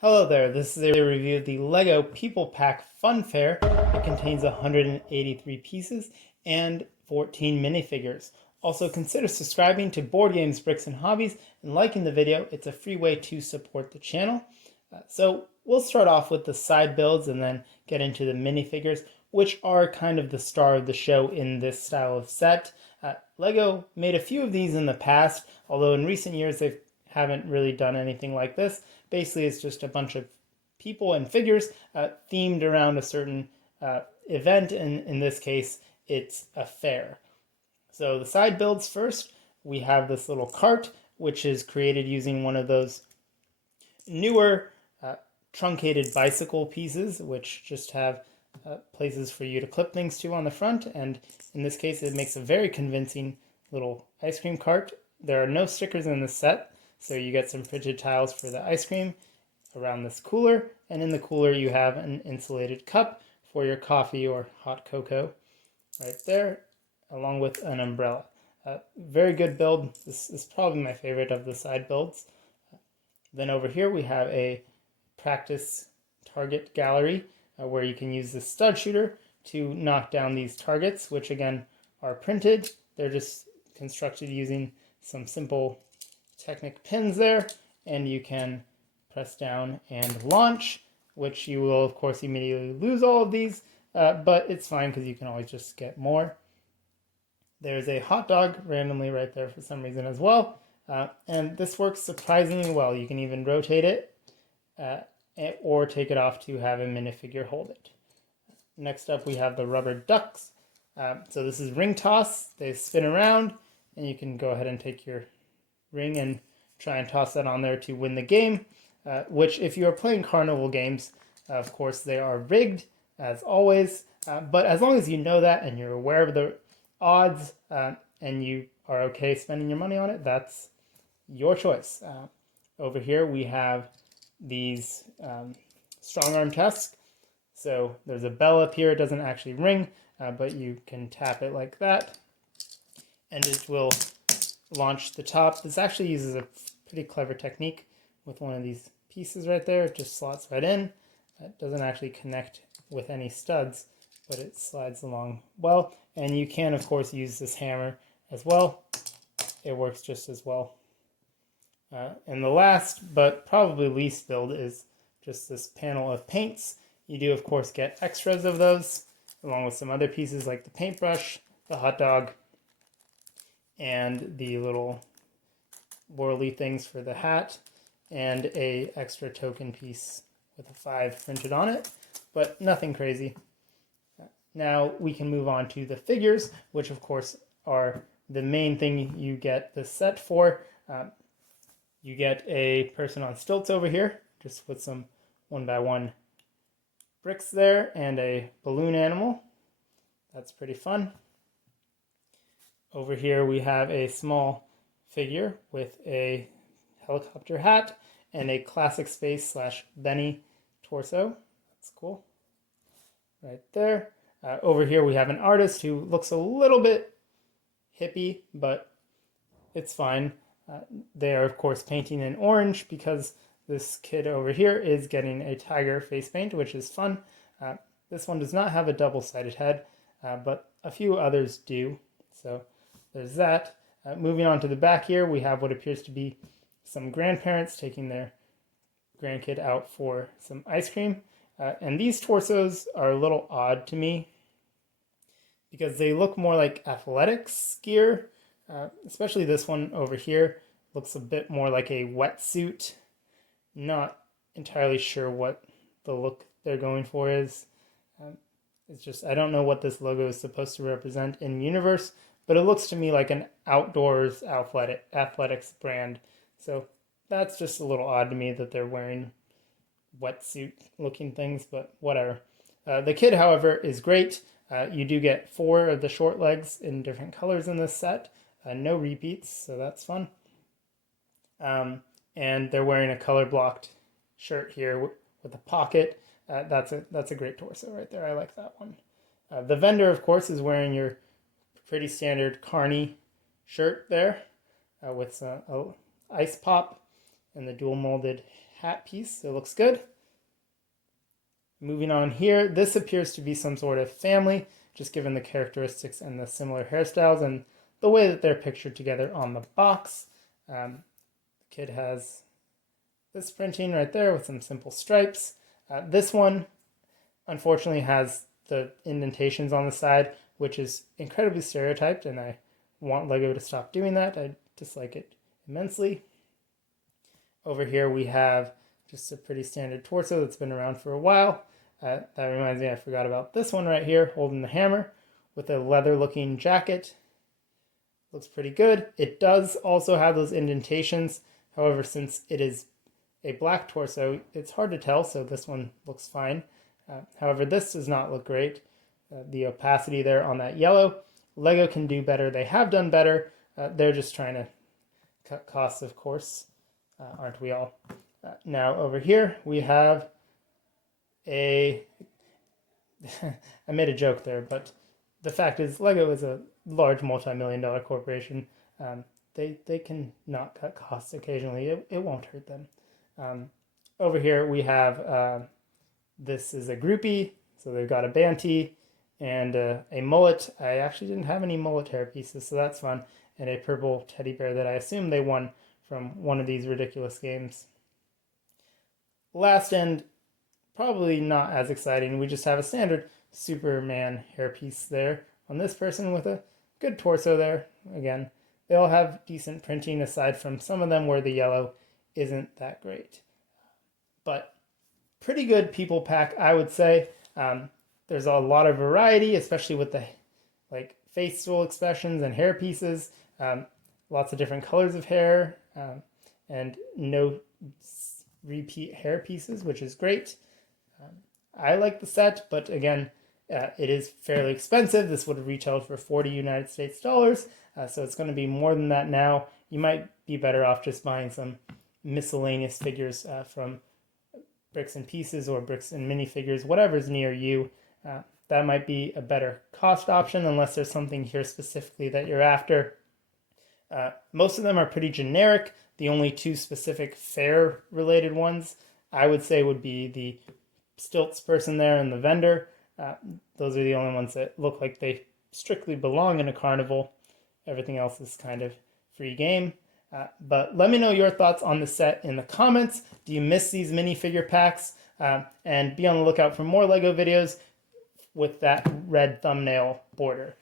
Hello there, this is a review of the LEGO People Pack Fun Fair. It contains 183 pieces and 14 minifigures. Also consider subscribing to Board Games, Bricks, and Hobbies and liking the video. It's a free way to support the channel. So we'll start off with the side builds and then get into the minifigures, which are kind of the star of the show in this style of set. LEGO made a few of these in the past, although in recent years they haven't really done anything like this. Basically, it's just a bunch of people and figures themed around a certain event, and in this case, it's a fair. So the side builds first, we have this little cart, which is created using one of those newer truncated bicycle pieces, which just have places for you to clip things to on the front, and in this case it makes a very convincing little ice cream cart. There are no stickers in this set, so you get some frigid tiles for the ice cream around this cooler, and in the cooler you have an insulated cup for your coffee or hot cocoa right there, along with an umbrella. Very good build. This is probably my favorite of the side builds. Then over here we have a practice target gallery where you can use the stud shooter to knock down these targets, which again are printed. They're just constructed using some simple Technic pins there, and you can press down and launch, which you will of course immediately lose all of these, but it's fine because you can always just get more. There's a hot dog randomly right there for some reason as well, and this works surprisingly well. You can even rotate it or take it off to have a minifigure hold it. Next up we have the rubber ducks. So this is ring toss. They spin around and you can go ahead and take your ring and try and toss that on there to win the game, which if you are playing carnival games, of course they are rigged as always, but as long as you know that and you're aware of the odds and you are okay spending your money on it, that's your choice. Over here we have these strong arm tests. So there's a bell up here. It doesn't actually ring, but you can tap it like that and it will launch the top. This actually uses a pretty clever technique with one of these pieces right there. It just slots right in. It doesn't actually connect with any studs, but it slides along well. And you can, of course, use this hammer as well. It works just as well. And the last, but probably least build is just this panel of paints. You do, of course, get extras of those, along with some other pieces like the paintbrush, the hot dog, and the little whirly things for the hat, and a extra token piece with a 5 printed on it, but nothing crazy. Now we can move on to the figures, which of course are the main thing you get the set for. You get a person on stilts over here, just with some 1x1 bricks there, and a balloon animal. That's pretty fun. Over here we have a small figure with a helicopter hat and a classic space / Benny torso. That's cool. Right there. Over here we have an artist who looks a little bit hippie, but it's fine. They are of course painting in orange because this kid over here is getting a tiger face paint, which is fun. This one does not have a double-sided head, but a few others do. So there's that. Moving on to the back here, we have what appears to be some grandparents taking their grandkid out for some ice cream. And these torsos are a little odd to me because they look more like athletics gear, especially this one over here looks a bit more like a wetsuit. Not entirely sure what the look they're going for is. It's just, I don't know what this logo is supposed to represent in universe, but it looks to me like an outdoors athletics brand. So that's just a little odd to me that they're wearing wetsuit looking things, but whatever. The kid, however, is great. You do get 4 of the short legs in different colors in this set. No repeats, so that's fun. And they're wearing a color blocked shirt here with a pocket. That's a great torso right there. I like that one. The vendor, of course, is wearing your pretty standard Carney shirt there with some ice pop and the dual molded hat piece, so it looks good. Moving on here, this appears to be some sort of family, just given the characteristics and the similar hairstyles and the way that they're pictured together on the box. The kid has this printing right there with some simple stripes. This one, unfortunately, has the indentations on the side, which is incredibly stereotyped, and I want LEGO to stop doing that. I dislike it immensely. Over here we have just a pretty standard torso that's been around for a while. That reminds me, I forgot about this one right here, holding the hammer with a leather-looking jacket. Looks pretty good. It does also have those indentations. However, since it is a black torso, it's hard to tell, so this one looks fine. However, this does not look great. The opacity there on that yellow. LEGO can do better. They have done better. They're just trying to cut costs, of course. Aren't we all? Now over here we have I made a joke there, but the fact is LEGO is a large multi-million-dollar corporation. They can not cut costs occasionally. It won't hurt them. Over here we have this is a groupie, so they've got a Banty and a mullet. I actually didn't have any mullet hair pieces, so that's fun. And a purple teddy bear that I assume they won from one of these ridiculous games. Last and probably not as exciting, we just have a standard Superman hairpiece there on this person with a good torso there. Again, they all have decent printing aside from some of them where the yellow isn't that great. But pretty good people pack, I would say. There's a lot of variety, especially with the facial expressions and hair pieces. Lots of different colors of hair and no repeat hair pieces, which is great. I like the set, but again, it is fairly expensive. This would have retailed for 40 United States dollars, so it's going to be more than that now. You might be better off just buying some miscellaneous figures from Bricks and Pieces or Bricks and Minifigures, whatever's near you. That might be a better cost option unless there's something here specifically that you're after. Most of them are pretty generic. The only two specific fair-related ones I would say would be the stilts person there and the vendor. Those are the only ones that look like they strictly belong in a carnival. Everything else is kind of free game. But let me know your thoughts on the set in the comments. Do you miss these minifigure packs? And be on the lookout for more LEGO videos with that red thumbnail border.